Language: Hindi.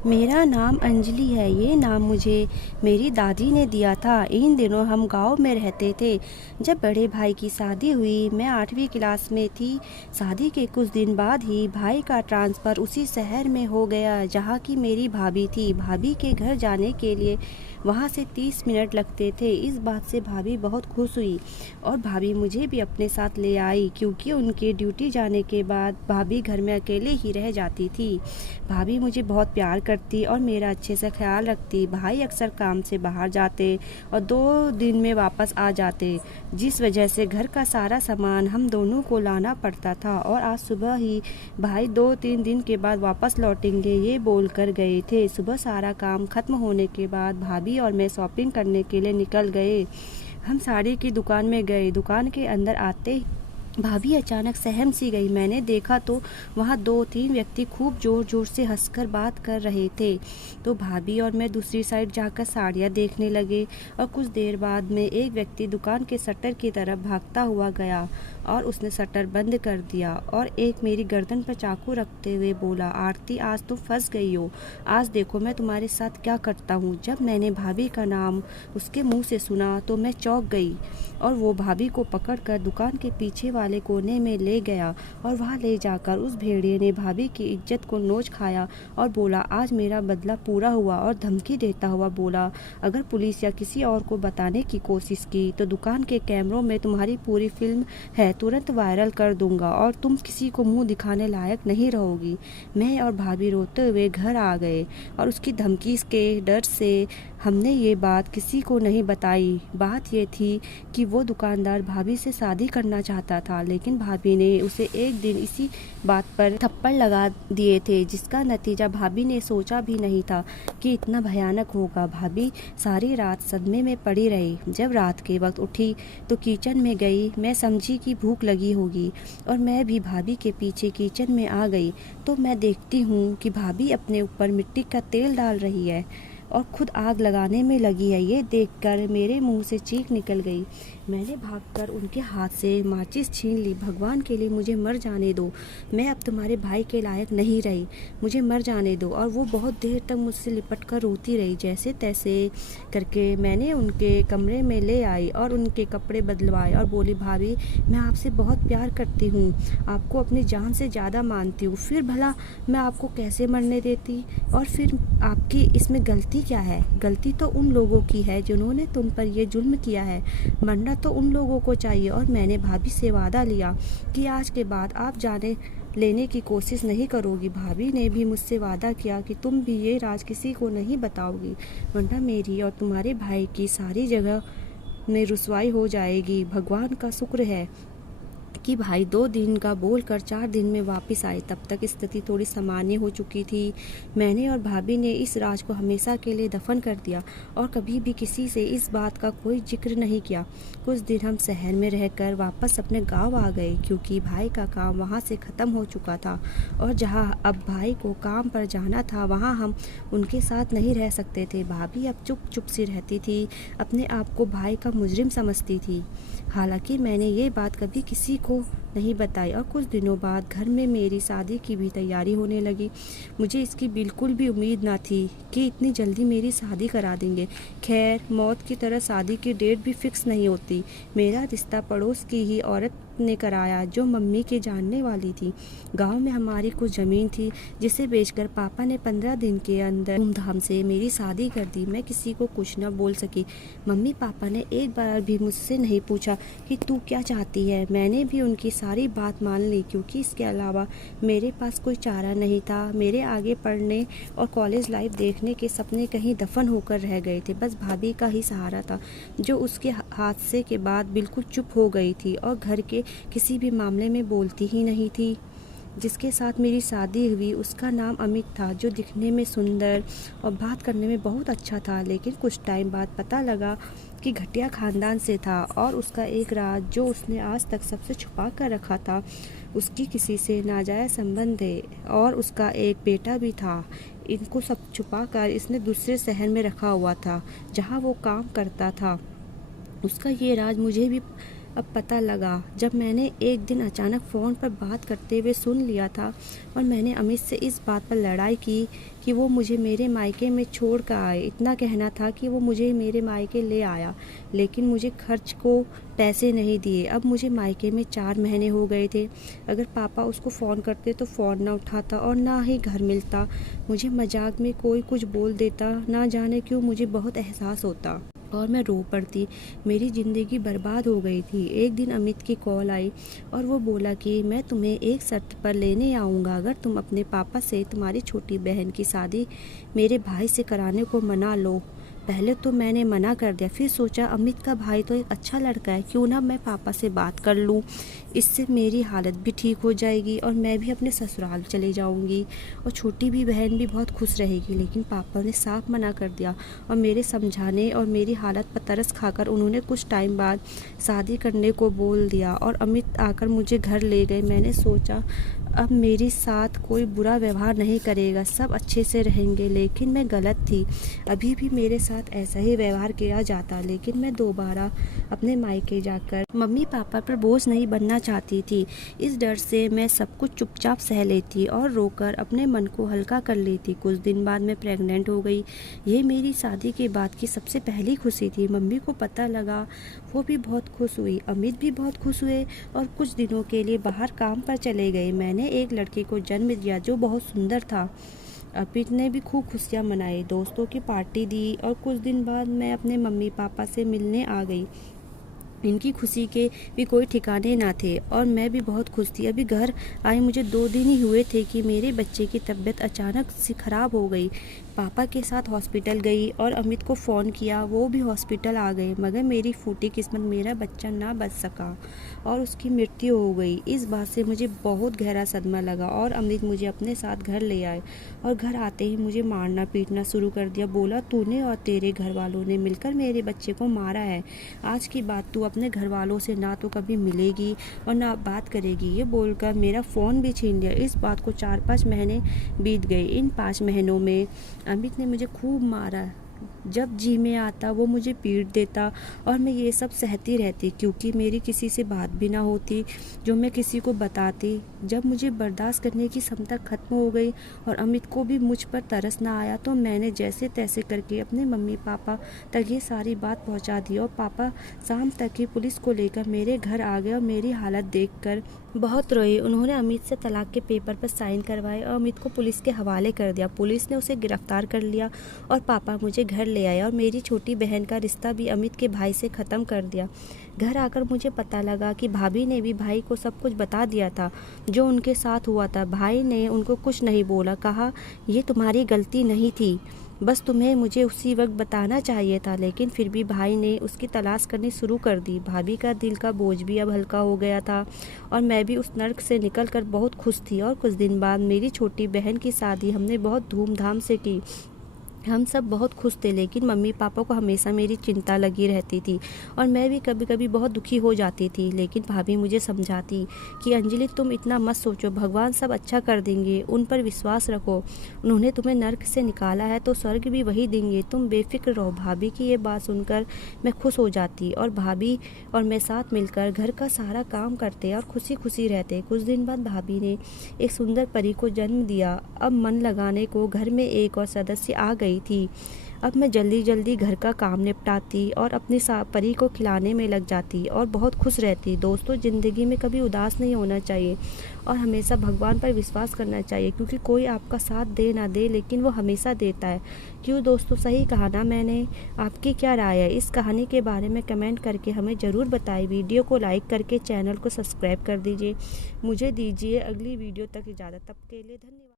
मेरा नाम अंजलि है। ये नाम मुझे मेरी दादी ने दिया था। इन दिनों हम गांव में रहते थे। जब बड़े भाई की शादी हुई, मैं 8वीं क्लास में थी। शादी के कुछ दिन बाद ही भाई का ट्रांसफ़र उसी शहर में हो गया जहाँ की मेरी भाभी थी। भाभी के घर जाने के लिए वहाँ से 30 मिनट लगते थे। इस बात से भाभी बहुत खुश हुई और भाभी मुझे भी अपने साथ ले आई, क्योंकि उनके ड्यूटी जाने के बाद भाभी घर में अकेले ही रह जाती थी। भाभी मुझे बहुत प्यार करती और मेरा अच्छे से ख्याल रखती। भाई अक्सर काम से बाहर जाते और 2 दिन में वापस आ जाते, जिस वजह से घर का सारा सामान हम दोनों को लाना पड़ता था। और आज सुबह ही भाई 2-3 दिन के बाद वापस लौटेंगे ये बोल कर गए थे। सुबह सारा काम खत्म होने के बाद भाभी और मैं शॉपिंग करने के लिए निकल गए। हम साड़ी की दुकान में गए। दुकान के अंदर आते ही भाभी अचानक सहम सी गई। मैंने देखा तो वहाँ 2-3 व्यक्ति खूब ज़ोर ज़ोर से हंसकर बात कर रहे थे। तो भाभी और मैं दूसरी साइड जाकर साड़ियाँ देखने लगे और कुछ देर बाद में एक व्यक्ति दुकान के शटर की तरफ भागता हुआ गया और उसने शटर बंद कर दिया और एक मेरी गर्दन पर चाकू रखते हुए बोला, आरती आज तुम फंस गई हो। आज देखो मैं तुम्हारे साथ क्या करता हूँ। जब मैंने भाभी का नाम उसके मुंह से सुना तो मैं चौंक गई और वो भाभी को पकड़कर दुकान के पीछे वाले कोने में ले गया और वहाँ ले जाकर उस भेड़िए ने भाभी की इज्जत को नोच खाया और बोला, आज मेरा बदला पूरा हुआ। और धमकी देता हुआ बोला, अगर पुलिस या किसी और को बताने की कोशिश की तो दुकान के कैमरों में तुम्हारी पूरी फिल्म है तुरंत वायरल कर दूंगा और तुम किसी को मुंह दिखाने लायक नहीं रहोगी। मैं और भाभी रोते हुए घर आ गए और उसकी धमकी के डर से हमने ये बात किसी को नहीं बताई। बात ये थी कि वो दुकानदार भाभी से शादी करना चाहता था, लेकिन भाभी ने उसे एक दिन इसी बात पर थप्पड़ लगा दिए थे, जिसका नतीजा भाभी ने सोचा भी नहीं था कि इतना भयानक होगा। भाभी सारी रात सदमे में पड़ी रही। जब रात के वक्त उठी तो किचन में गई। मैं समझी कि भूख लगी होगी और मैं भी भाभी के पीछे किचन में आ गई। तो मैं देखती हूँ कि भाभी अपने ऊपर मिट्टी का तेल डाल रही है और खुद आग लगाने में लगी है। ये देखकर मेरे मुंह से चीख निकल गई। मैंने भागकर उनके हाथ से माचिस छीन ली। भगवान के लिए मुझे मर जाने दो। मैं अब तुम्हारे भाई के लायक नहीं रही। मुझे मर जाने दो। और वो बहुत देर तक मुझसे लिपट कर रोती रही। जैसे तैसे करके मैंने उनके कमरे में ले आई और उनके कपड़े बदलवाए और बोली, भाभी मैं आपसे बहुत प्यार करती हूँ, आपको अपनी जान से ज़्यादा मानती हूँ। फिर भला मैं आपको कैसे मरने देती? और फिर आपकी इसमें गलती क्या है? गलती तो उन लोगों की है जिन्होंने तुम पर ये जुल्म किया है। मरना तो उन लोगों को चाहिए। और मैंने भाभी से वादा लिया कि आज के बाद आप जाने लेने की कोशिश नहीं करोगी। भाभी ने भी मुझसे वादा किया कि तुम भी ये राज किसी को नहीं बताओगी, वरना मेरी और तुम्हारे भाई की सारी जगह में रुसवाई हो जाएगी। भगवान का शुक्र है कि भाई 2 दिन का बोलकर 4 दिन में वापस आए। तब तक स्थिति थोड़ी सामान्य हो चुकी थी। मैंने और भाभी ने इस राज को हमेशा के लिए दफन कर दिया और कभी भी किसी से इस बात का कोई जिक्र नहीं किया। कुछ दिन हम शहर में रहकर वापस अपने गांव आ गए, क्योंकि भाई का काम वहां से ख़त्म हो चुका था और जहां अब भाई को काम पर जाना था वहां हम उनके साथ नहीं रह सकते थे। भाभी अब चुप चुप सी रहती थी, अपने आप को भाई का मुजरिम समझती थी। हालांकि मैंने ये बात कभी किसी को नहीं बताई। और कुछ दिनों बाद घर में मेरी शादी की भी तैयारी होने लगी। मुझे इसकी बिल्कुल भी उम्मीद ना थी कि इतनी जल्दी मेरी शादी करा देंगे। खैर, मौत की तरह शादी की डेट भी फिक्स नहीं होती। मेरा रिश्ता पड़ोस की ही औरत ने कराया, जो मम्मी के जानने वाली थी। गांव में हमारी कुछ ज़मीन थी, जिसे बेचकर पापा ने 15 दिन के अंदर धूमधाम से मेरी शादी कर दी। मैं किसी को कुछ न बोल सकी। मम्मी पापा ने एक बार भी मुझसे नहीं पूछा कि तू क्या चाहती है। मैंने भी उनकी सारी बात मान ली, क्योंकि इसके अलावा मेरे पास कोई चारा नहीं था। मेरे आगे पढ़ने और कॉलेज लाइफ देखने के सपने कहीं दफन होकर रह गए थे। बस भाभी का ही सहारा था, जो उसके हादसे के बाद बिल्कुल चुप हो गई थी और घर के किसी भी मामले में बोलती ही नहीं थी। जिसके साथ मेरी शादी हुई उसका नाम अमित था, जो दिखने में सुंदर और बात करने में बहुत अच्छा था। लेकिन कुछ टाइम बाद पता लगा कि घटिया खानदान से था और उसका एक राज जो उसने आज तक सबसे छुपा कर रखा था, उसकी किसी से नाजायज़ संबंध है और उसका एक बेटा भी था। इनको सब छुपा कर इसने दूसरे शहर में रखा हुआ था, जहाँ वो काम करता था। उसका ये राज मुझे भी अब पता लगा जब मैंने एक दिन अचानक फ़ोन पर बात करते हुए सुन लिया था और मैंने अमित से इस बात पर लड़ाई की कि वो मुझे मेरे मायके में छोड़ कर आए। इतना कहना था कि वो मुझे मेरे मायके ले आया, लेकिन मुझे खर्च को पैसे नहीं दिए। अब मुझे मायके में 4 महीने हो गए थे। अगर पापा उसको फ़ोन करते तो फ़ोन ना उठाता और ना ही घर मिलता। मुझे मजाक में कोई कुछ बोल देता, ना जाने क्यों मुझे बहुत एहसास होता और मैं रो पड़ती। मेरी ज़िंदगी बर्बाद हो गई थी। एक दिन अमित की कॉल आई और वो बोला कि मैं तुम्हें एक शर्त पर लेने आऊँगा, अगर तुम अपने पापा से तुम्हारी छोटी बहन की शादी मेरे भाई से कराने को मना लो। पहले तो मैंने मना कर दिया, फिर सोचा अमित का भाई तो एक अच्छा लड़का है, क्यों ना मैं पापा से बात कर लूँ। इससे मेरी हालत भी ठीक हो जाएगी और मैं भी अपने ससुराल चले जाऊँगी और छोटी भी बहन भी बहुत खुश रहेगी। लेकिन पापा ने साफ मना कर दिया और मेरे समझाने और मेरी हालत पर तरस खाकर उन्होंने कुछ टाइम बाद शादी करने को बोल दिया और अमित आकर मुझे घर ले गए। मैंने सोचा अब मेरे साथ कोई बुरा व्यवहार नहीं करेगा, सब अच्छे से रहेंगे, लेकिन मैं गलत थी। अभी भी मेरे साथ ऐसा ही व्यवहार किया जाता, लेकिन मैं दोबारा अपने मायके जाकर मम्मी पापा पर बोझ नहीं बनना चाहती थी। इस डर से मैं सब कुछ चुपचाप सह लेती और रोकर अपने मन को हल्का कर लेती। कुछ दिन बाद मैं प्रेग्नेंट हो गई। ये मेरी शादी के बाद की सबसे पहली खुशी थी। मम्मी को पता लगा, वो भी बहुत खुश हुई, अमित भी बहुत खुश हुए और कुछ दिनों के लिए बाहर काम पर चले गए। मैंने एक लड़के को जन्म दिया जो बहुत सुंदर था। अमित ने भी खूब खुशियाँ मनाई, दोस्तों की पार्टी दी और कुछ दिन बाद मैं अपने मम्मी पापा से मिलने आ गई। इनकी खुशी के भी कोई ठिकाने ना थे और मैं भी बहुत खुश थी। अभी घर आए मुझे 2 दिन ही हुए थे कि मेरे बच्चे की तबीयत अचानक से ख़राब हो गई। पापा के साथ हॉस्पिटल गई और अमित को फ़ोन किया, वो भी हॉस्पिटल आ गए, मगर मेरी फूटी किस्मत मेरा बच्चा ना बच सका और उसकी मृत्यु हो गई। इस बात से मुझे बहुत गहरा सदमा लगा और अमित मुझे अपने साथ घर ले आए और घर आते ही मुझे मारना पीटना शुरू कर दिया। बोला, तूने और तेरे घर वालों ने मिलकर मेरे बच्चे को मारा है। आज की बात तू अपने घर वालों से ना तो कभी मिलेगी और ना बात करेगी। ये बोलकर मेरा फ़ोन भी छीन लिया। इस बात को 4-5 महीने बीत गए। इन 5 महीनों में अमित ने मुझे खूब मारा। जब जी में आता वो मुझे पीट देता और मैं ये सब सहती रहती, क्योंकि मेरी किसी से बात भी ना होती जो मैं किसी को बताती। जब मुझे बर्दाश्त करने की क्षमता ख़त्म हो गई और अमित को भी मुझ पर तरस ना आया, तो मैंने जैसे तैसे करके अपने मम्मी पापा तक ये सारी बात पहुंचा दी और पापा शाम तक ही पुलिस को लेकर मेरे घर आ गए और मेरी हालत देखकर बहुत रोए। उन्होंने अमित से तलाक के पेपर पर साइन करवाए और अमित को पुलिस के हवाले कर दिया। पुलिस ने उसे गिरफ्तार कर लिया और पापा मुझे घर ले आए और मेरी छोटी बहन का रिश्ता भी अमित के भाई से ख़त्म कर दिया। घर आकर मुझे पता लगा कि भाभी ने भी भाई को सब कुछ बता दिया था जो उनके साथ हुआ था। भाई ने उनको कुछ नहीं बोला, कहा ये तुम्हारी गलती नहीं थी, बस तुम्हें मुझे उसी वक्त बताना चाहिए था। लेकिन फिर भी भाई ने उसकी तलाश करनी शुरू कर दी। भाभी का दिल का बोझ भी अब हल्का हो गया था और मैं भी उस नर्क से निकलकर बहुत खुश थी। और कुछ दिन बाद मेरी छोटी बहन की शादी हमने बहुत धूमधाम से की। हम सब बहुत खुश थे, लेकिन मम्मी पापा को हमेशा मेरी चिंता लगी रहती थी और मैं भी कभी कभी बहुत दुखी हो जाती थी। लेकिन भाभी मुझे समझाती कि अंजलि, तुम इतना मत सोचो, भगवान सब अच्छा कर देंगे, उन पर विश्वास रखो। उन्होंने तुम्हें नर्क से निकाला है तो स्वर्ग भी वही देंगे, तुम बेफिक्र रहो। भाभी की ये बात सुनकर मैं खुश हो जाती और भाभी और मैं साथ मिलकर घर का सारा काम करते और खुशी खुशी रहते। कुछ दिन बाद भाभी ने एक सुंदर परी को जन्म दिया। अब मन लगाने को घर में एक और सदस्य आ गई थी। अब मैं जल्दी जल्दी घर का काम निपटाती और अपनी परी को खिलाने में लग जाती और बहुत खुश रहती। दोस्तों, ज़िंदगी में कभी उदास नहीं होना चाहिए और हमेशा भगवान पर विश्वास करना चाहिए, क्योंकि कोई आपका साथ दे ना दे, लेकिन वो हमेशा देता है। क्यों दोस्तों, सही कहा ना मैंने? आपकी क्या राय है इस कहानी के बारे में? कमेंट करके हमें ज़रूर बताइए। वीडियो को लाइक करके चैनल को सब्सक्राइब कर दीजिए। मुझे दीजिए अगली वीडियो तक इजाज़त। तब के लिए धन्यवाद।